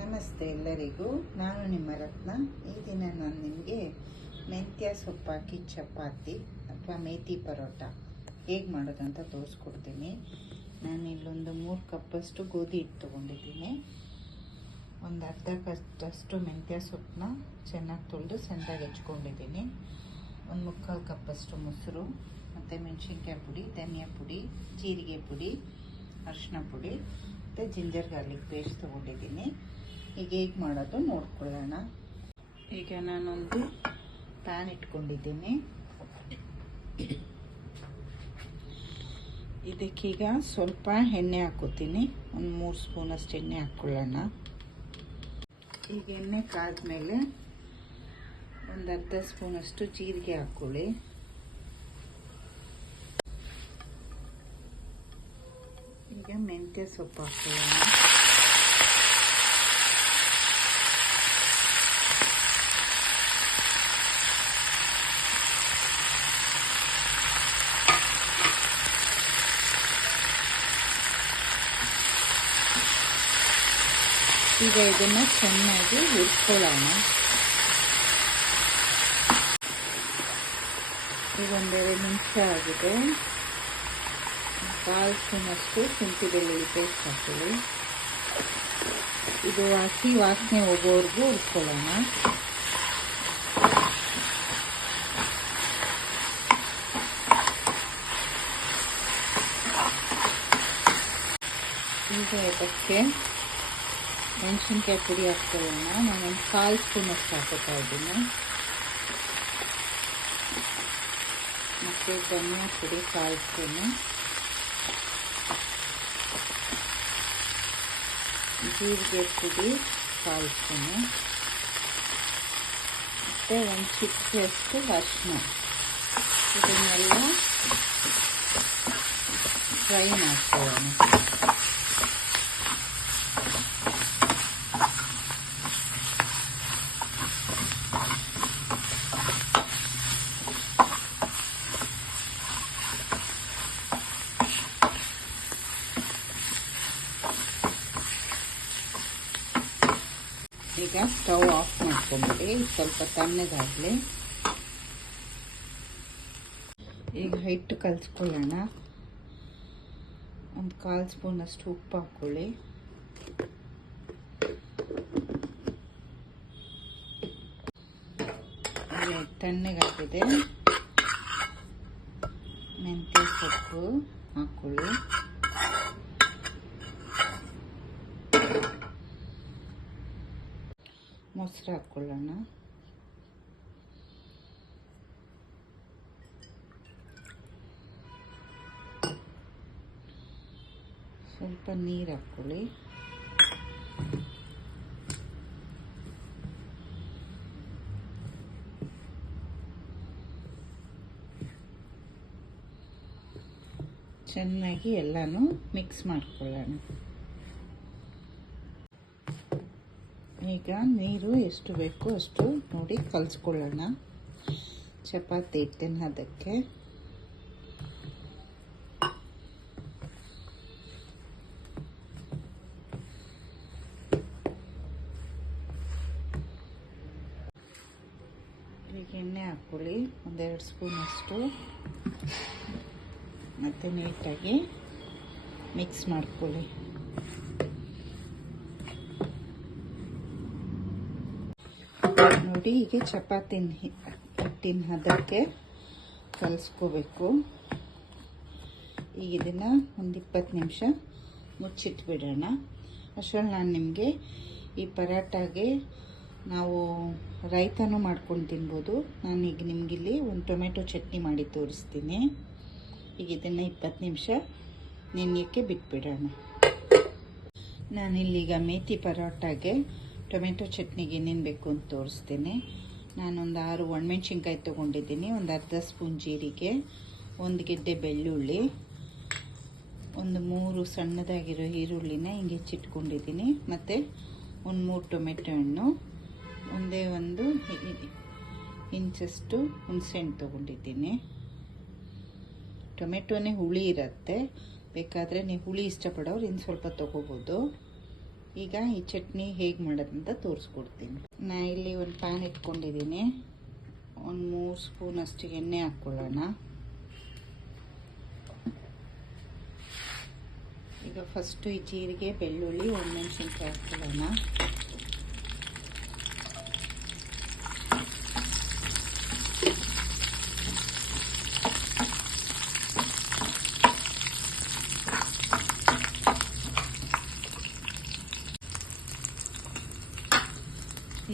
ನಮಸ್ತೆ ಎಲ್ಲರಿಗೂ. ನಾನು ನಿಮ್ಮ ರತ್ನ. ಈ ದಿನ ನಾನು ನಿಮಗೆ ಮೆಂತ್ಯ ಸೊಪ್ಪು ಹಾಕಿ ಚಪಾತಿ ಅಥವಾ ಮೇಥಿ ಪರೋಟ ಹೇಗೆ ಮಾಡೋದಂತ ತೋರಿಸ್ಕೊಡ್ತೀನಿ. ನಾನು ಇಲ್ಲೊಂದು 3 ಕಪ್ಪಷ್ಟು ಗೋಧಿ ಹಿಟ್ಟು ತೊಗೊಂಡಿದ್ದೀನಿ. ಒಂದು ಅರ್ಧ ಕಪ್ಪಷ್ಟು ಮೆಂತ್ಯ ಸೊಪ್ಪನ್ನ ಚೆನ್ನಾಗಿ ತೊಳೆದು ಸಣ್ಣದಾಗಿ ಹೆಚ್ಕೊಂಡಿದ್ದೀನಿ. ಒಂದು 3/4 ಕಪ್ಪಷ್ಟು ಮೊಸರು ಮತ್ತು ಮೆಣಸಿನ್ಕಾಯಿ ಪುಡಿ, ಧನಿಯಾ ಪುಡಿ, ಜೀರಿಗೆ ಪುಡಿ, ಅರಿಶಿನ ಪುಡಿ ಮತ್ತು ಜಿಂಜರ್ ಗಾರ್ಲಿಕ್ ಪೇಸ್ಟ್ ತೊಗೊಂಡಿದ್ದೀನಿ. ಈಗ ಹೇಗೆ ಮಾಡೋದು ನೋಡ್ಕೊಳ್ಳೋಣ. ಈಗ ನಾನೊಂದು ಪ್ಯಾನ್ ಇಟ್ಕೊಂಡಿದ್ದೀನಿ. ಇದಕ್ಕೀಗ ಸ್ವಲ್ಪ ಎಣ್ಣೆ ಹಾಕೋತೀನಿ. ಒಂದು 3 ಸ್ಪೂನಷ್ಟು ಎಣ್ಣೆ ಹಾಕ್ಕೊಳ್ಳೋಣ. ಈಗ ಎಣ್ಣೆ ಕಾದ್ಮೇಲೆ ಒಂದು ಅರ್ಧ ಸ್ಪೂನಷ್ಟು ಜೀರಿಗೆ ಹಾಕ್ಕೊಳ್ಳಿ. ಈಗ ಮೆಂತ್ಯ ಸೊಪ್ಪು ಹಾಕ್ಕೊಳ್ಳೋಣ. ಈಗ ಇದನ್ನು ಚೆನ್ನಾಗಿ ಹುರ್ಕೊಳ್ಳೋಣ. ಈಗ 1-2 ನಿಮಿಷ ಆಗಿದೆ. 1/4 ಸ್ಪೂನಷ್ಟು ಶುಂಠಿ ಬೆಳ್ಳುಳ್ಳಿ ಪೇಸ್ಟ್ ಹಾಕೊಳ್ಳಿ. ಇದು ಹಸಿ ವಾಸನೆ ಹೋಗೋವರೆಗೂ ಹುರ್ಕೊಳ್ಳೋಣ. ಈಗ ಇದಕ್ಕೆ ಮೆಣಸಿನ್ಕಾಯಿ ಪುಡಿ ಹಾಕ್ಕೊಳ್ಳೋಣ. ನಾನು 1/4 ಸ್ಪೂನಷ್ಟು ಹಾಕೋತಾ ಇದ್ದೀನಿ. ಮತ್ತು ಧನಿಯಾ ಪುಡಿ 1/4 ಸ್ಪೂನು, ಜೀರಿಗೆ ಪುಡಿ 1/4 ಸ್ಪೂನು ಮತ್ತು ಒಂದು ಚಿಟಿಕೆಯಷ್ಟು ಅರಿಶಿನ. ಇದನ್ನೆಲ್ಲ ಫ್ರೈ ಮಾಡ್ಕೊಳ್ಳೋಣ. ಈಗ ಸ್ಟವ್ ಆಫ್ ಮಾಡ್ಕೊಂಬಿಡಿ. ಸ್ವಲ್ಪ ತಣ್ಣಗಾಗಲಿ. ಈಗ ಹಿಟ್ಟು ಕಲಿಸ್ಕೊಳ್ಳೋಣ. ಒಂದು 1/4 ಸ್ಪೂನಷ್ಟು ಉಪ್ಪು ಹಾಕ್ಕೊಳ್ಳಿ. ತಣ್ಣಗಾಗಿದೆ. ಮೆಂತ್ಯ ಸೊಪ್ಪು ಹಾಕ್ಕೊಳ್ಳಿ. ಮೊಸರು ಹಾಕ್ಕೊಳ್ಳೋಣ. ಸ್ವಲ್ಪ ನೀರು ಹಾಕ್ಕೊಳ್ಳಿ. ಚೆನ್ನಾಗಿ ಎಲ್ಲನೂ ಮಿಕ್ಸ್ ಮಾಡ್ಕೊಳ್ಳೋಣ. ಈಗ ನೀರು ಎಷ್ಟು ಬೇಕೋ ಅಷ್ಟು ನೋಡಿ ಕಲಿಸ್ಕೊಳ್ಳೋಣ. ಚಪಾತಿ ಹಿಟ್ಟಿನ ಹದಕ್ಕೆ. ಈಗ ಎಣ್ಣೆ ಹಾಕ್ಕೊಳ್ಳಿ. 1-2 ಸ್ಪೂನಷ್ಟು ಮತ್ತು ನೀಟಾಗಿ ಮಿಕ್ಸ್ ಮಾಡ್ಕೊಳ್ಳಿ. ನೋಡಿ, ಹೀಗೆ ಚಪಾತಿ ಹಿಟ್ಟಿನ ಹದಕ್ಕೆ ಕಲಿಸ್ಕೋಬೇಕು. ಈಗ ಇದನ್ನು ಒಂದು 20 ನಿಮಿಷ ಮುಚ್ಚಿಟ್ಬಿಡೋಣ. ಅಷ್ಟರಲ್ಲಿ ನಾನು ನಿಮಗೆ ಈ ಪರಾಟಾಗೆ ನಾವು ರೈತನೂ ಮಾಡ್ಕೊಂಡು ತಿನ್ಬೋದು. ನಾನೀಗ ನಿಮಗಿಲ್ಲಿ ಒಂದು ಟೊಮೆಟೊ ಚಟ್ನಿ ಮಾಡಿ ತೋರಿಸ್ತೀನಿ. ಈಗ ಇದನ್ನು 20 ನಿಮಿಷ ನೆನೆಯೋಕ್ಕೆ ಬಿಟ್ಬಿಡೋಣ. ನಾನಿಲ್ಲೀಗ ಮೇಥಿ ಪರೋಟಾಗೆ ಟೊಮೆಟೊ ಚಟ್ನಿಗೆ ಏನೇನು ಬೇಕು ಅಂತ ತೋರಿಸ್ತೀನಿ. ನಾನೊಂದು 6 ಒಣಮೆಣ್ಸಿನ್ಕಾಯಿ ತೊಗೊಂಡಿದ್ದೀನಿ. ಒಂದು ಅರ್ಧ ಸ್ಪೂನ್ ಜೀರಿಗೆ, 1 ಗೆಡ್ಡೆ ಬೆಳ್ಳುಳ್ಳಿ, ಒಂದು 3 ಸಣ್ಣದಾಗಿರೋ ಈರುಳ್ಳಿನ ಹಿಂಗೆ ಹೆಚ್ಚಿಟ್ಕೊಂಡಿದ್ದೀನಿ. ಮತ್ತು ಒಂದು 3 ಟೊಮೆಟೊ ಹಣ್ಣು, ಒಂದೇ 1 ಇಂಚಷ್ಟು ಹುಣಸೆಹಣ್ಣು ತೊಗೊಂಡಿದ್ದೀನಿ. ಟೊಮೆಟೊನೇ ಹುಳಿ ಇರುತ್ತೆ. ಬೇಕಾದರೆ ನೀವು ಹುಳಿ ಇಷ್ಟಪಡೋರು ಇನ್ನು ಸ್ವಲ್ಪ ತೊಗೋಬೋದು. ಈಗ ಈ ಚಟ್ನಿ ಹೇಗೆ ಮಾಡೋದಂತ ತೋರಿಸ್ಕೊಡ್ತೀನಿ. ನಾನು ಇಲ್ಲಿ ಒಂದು ಪ್ಯಾನ್ ಇಟ್ಕೊಂಡಿದ್ದೀನಿ. ಒಂದು 3 ಸ್ಪೂನ್ ಅಷ್ಟು ಎಣ್ಣೆ ಹಾಕ್ಕೊಳ್ಳೋಣ. ಈಗ ಫಸ್ಟು ಈ ಜೀರಿಗೆ, ಬೆಳ್ಳುಳ್ಳಿ, ಒಣಮೆಣಸಿನ್ಕಾಯಿ ಹಾಕ್ಕೊಳ್ಳೋಣ.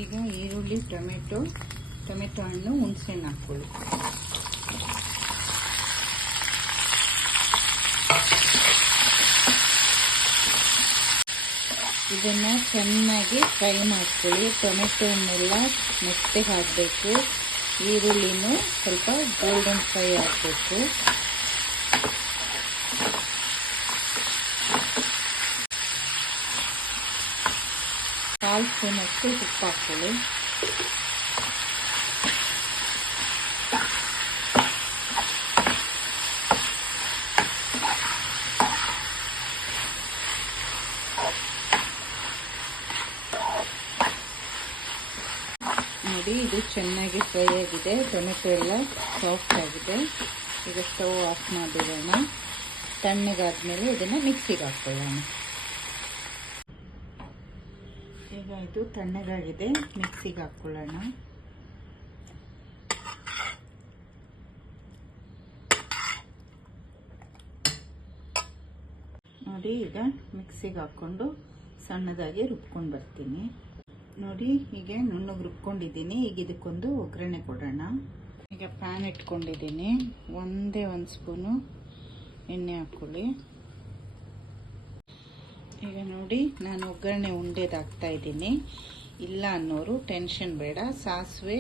ಈಗ ಈರುಳ್ಳಿ, ಟೊಮೆಟೊ ಹಣ್ಣು, ಹುಣಸೆಹಣ್ಣು ಹಾಕ್ಕೊಳ್ಳಿ. ಇದನ್ನು ಚೆನ್ನಾಗಿ ಫ್ರೈ ಮಾಡ್ಕೊಳ್ಳಿ. ಟೊಮೆಟೊ ಹಣ್ಣೆಲ್ಲ ಮೆತ್ತಗೆ ಹಾಕಬೇಕು. ಈರುಳ್ಳಿನೂ ಸ್ವಲ್ಪ ಗೋಲ್ಡನ್ ಫ್ರೈ ಆಗಬೇಕು. ಕಾಲು ಸ್ಪೂನಷ್ಟು ಉಪ್ಪು ಹಾಕ್ಕೊಳ್ಳಿ. ನೋಡಿ, ಇದು ಚೆನ್ನಾಗಿ ಫ್ರೈ ಆಗಿದೆ. ಟೊಮೆಟೊ ಎಲ್ಲ ಸಾಫ್ಟ್ ಆಗಿದೆ. ಈಗ ಸ್ಟವ್ ಆಫ್ ಮಾಡಿಡೋಣ. ತಣ್ಣಗಾದ್ಮೇಲೆ ಇದನ್ನು ಮಿಕ್ಸಿಗೆ ಹಾಕ್ಕೊಳ್ಳೋಣ. ಈಗ ಇದು ತಣ್ಣಗಾಗಿದೆ, ಮಿಕ್ಸಿಗೆ ಹಾಕ್ಕೊಳ್ಳೋಣ. ನೋಡಿ, ಈಗ ಮಿಕ್ಸಿಗೆ ಹಾಕ್ಕೊಂಡು ಸಣ್ಣದಾಗಿ ರುಬ್ಕೊಂಡು ಬರ್ತೀನಿ. ನೋಡಿ, ಹೀಗೆ ನುಣ್ಣಗೆ ರುಬ್ಕೊಂಡಿದ್ದೀನಿ. ಈಗ ಇದಕ್ಕೊಂದು ಒಗ್ಗರಣೆ ಕೊಡೋಣ. ಈಗ ಪ್ಯಾನ್ ಇಟ್ಕೊಂಡಿದ್ದೀನಿ. ಒಂದೇ 1 ಸ್ಪೂನು ಎಣ್ಣೆ ಹಾಕ್ಕೊಳ್ಳಿ. ಈಗ ನೋಡಿ, ನಾನು ಒಗ್ಗರಣೆ ಉಂಡೆದು ಹಾಕ್ತಾ ಇದ್ದೀನಿ. ಇಲ್ಲ ಅನ್ನೋರು ಟೆನ್ಷನ್ ಬೇಡ. ಸಾಸಿವೆ,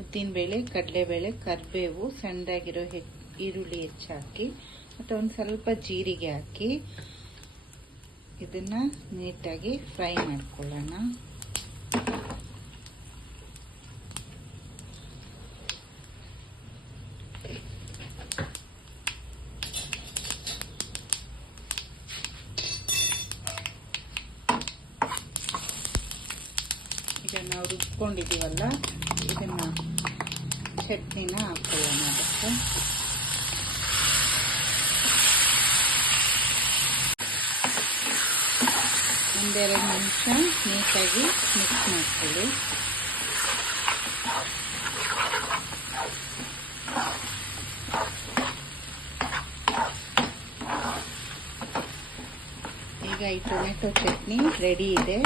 ಉದ್ದಿನಬೇಳೆ, ಕಡಲೆಬೇಳೆ, ಕರಿಬೇವು, ಸಣ್ಣದಾಗಿರೋ ಈರುಳ್ಳಿ ಹೆಚ್ಚಾಕಿ ಮತ್ತು ಒಂದು ಸ್ವಲ್ಪ ಜೀರಿಗೆ ಹಾಕಿ ಇದನ್ನು ನೀಟಾಗಿ ಫ್ರೈ ಮಾಡ್ಕೊಳ್ಳೋಣ. ಈಗ ನಾವು ರುಬ್ಕೊಂಡಿದ್ದೀವಲ್ಲ, ಇದನ್ನು ಚಟ್ನಿನ ಹಾಕ್ಕೊಳ್ಳೋಣ. ಅದಕ್ಕೆ ಒಂದೆರಡು ನಿಮಿಷ ನೀಟಾಗಿ ಮಿಕ್ಸ್ ಮಾಡ್ಕೊಳ್ಳಿ. ಈಗ ಈ ಟೊಮೆಟೊ ಚಟ್ನಿ ರೆಡಿ ಇದೆ.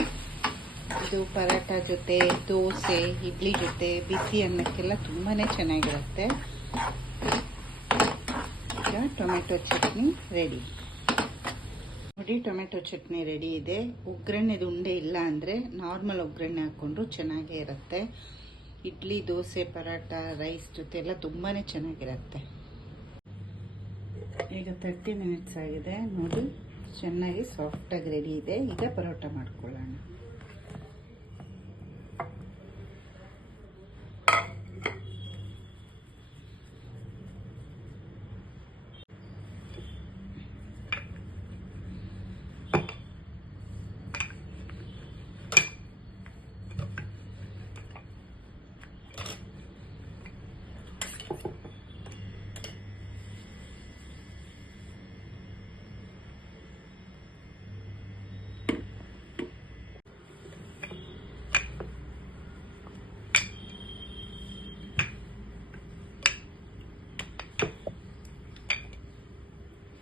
ಇದು ಪರಾಟ ಜೊತೆ, ದೋಸೆ, ಇಡ್ಲಿ ಜೊತೆ, ಬಿಸಿ ಅನ್ನಕ್ಕೆಲ್ಲ ತುಂಬಾ ಚೆನ್ನಾಗಿರುತ್ತೆ. ಈಗ ಟೊಮೆಟೊ ಚಟ್ನಿ ರೆಡಿ. ನೋಡಿ, ಟೊಮೆಟೊ ಚಟ್ನಿ ರೆಡಿ ಇದೆ. ಒಗ್ಗರಣೆದು ಉಂಡೆ ಇಲ್ಲ ಅಂದರೆ ನಾರ್ಮಲ್ ಒಗ್ಗರಣೆ ಹಾಕ್ಕೊಂಡ್ರು ಚೆನ್ನಾಗೇ ಇರುತ್ತೆ. ಇಡ್ಲಿ, ದೋಸೆ, ಪರಾಟ, ರೈಸ್ ಜೊತೆ ಎಲ್ಲ ತುಂಬಾ ಚೆನ್ನಾಗಿರುತ್ತೆ. ಈಗ 30 ಮಿನಿಟ್ಸ್ ಆಗಿದೆ. ನೋಡಿ, ಚೆನ್ನಾಗಿ ಸಾಫ್ಟಾಗಿ ರೆಡಿ ಇದೆ. ಈಗ ಪರೋಟ ಮಾಡ್ಕೊಳ್ಳೋಣ.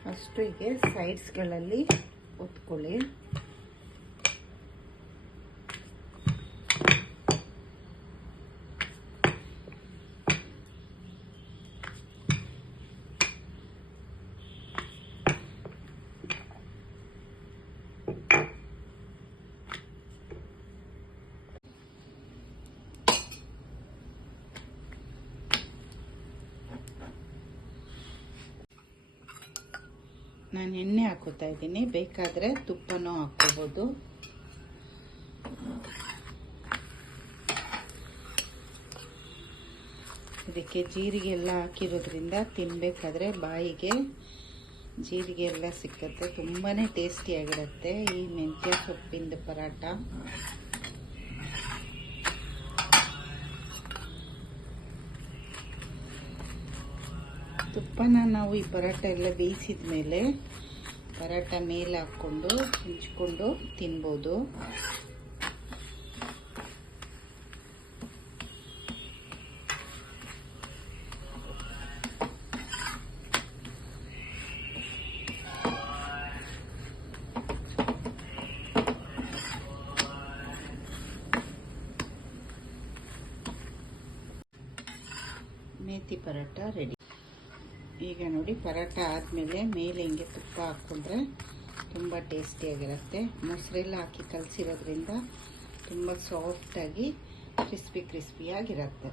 ಫಸ್ಟು ಹೀಗೆ ಸೈಡ್ಸ್ಗಳಲ್ಲಿ ಒತ್ಕೊಳ್ಳಿ. ನಾನು ಎಣ್ಣೆ ಹಾಕೋತಾ ಇದ್ದೀನಿ. ಬೇಕಾದರೆ ತುಪ್ಪನೂ ಹಾಕ್ಕೋಬೋದು. ಇದಕ್ಕೆ ಜೀರಿಗೆ ಎಲ್ಲ ಹಾಕಿರೋದ್ರಿಂದ ತಿನ್ನಬೇಕಾದ್ರೆ ಬಾಯಿಗೆ ಜೀರಿಗೆ ಎಲ್ಲ ಸಿಕ್ಕತ್ತೆ. ತುಂಬಾ ಟೇಸ್ಟಿಯಾಗಿರುತ್ತೆ ಈ ಮೆಂತ್ಯ ಸೊಪ್ಪಿಂದು ಪರಾಟ. ತುಪ್ಪನ ನಾವು ಈ ಪರಾಟ ಎಲ್ಲ ಬೇಯಿಸಿದ ಮೇಲೆ ಪರಾಟ ಮೇಲೆ ಹಾಕ್ಕೊಂಡು ಹಂಚ್ಕೊಂಡು ತಿನ್ಬೋದು. ಮೇಥಿ ಪರೋಟ ರೆಡಿ. ಈಗ ನೋಡಿ ಪರೋಟ ಆದಮೇಲೆ ಮೇಲೆ ಹಿಂಗೆ ತುಪ್ಪ ಹಾಕ್ಕೊಂಡ್ರೆ ತುಂಬ ಟೇಸ್ಟಿಯಾಗಿರುತ್ತೆ. ಮೊಸರೆಲ್ಲ ಹಾಕಿ ಕಲಸಿರೋದ್ರಿಂದ ತುಂಬ ಸಾಫ್ಟಾಗಿ ಕ್ರಿಸ್ಪಿಯಾಗಿರುತ್ತೆ.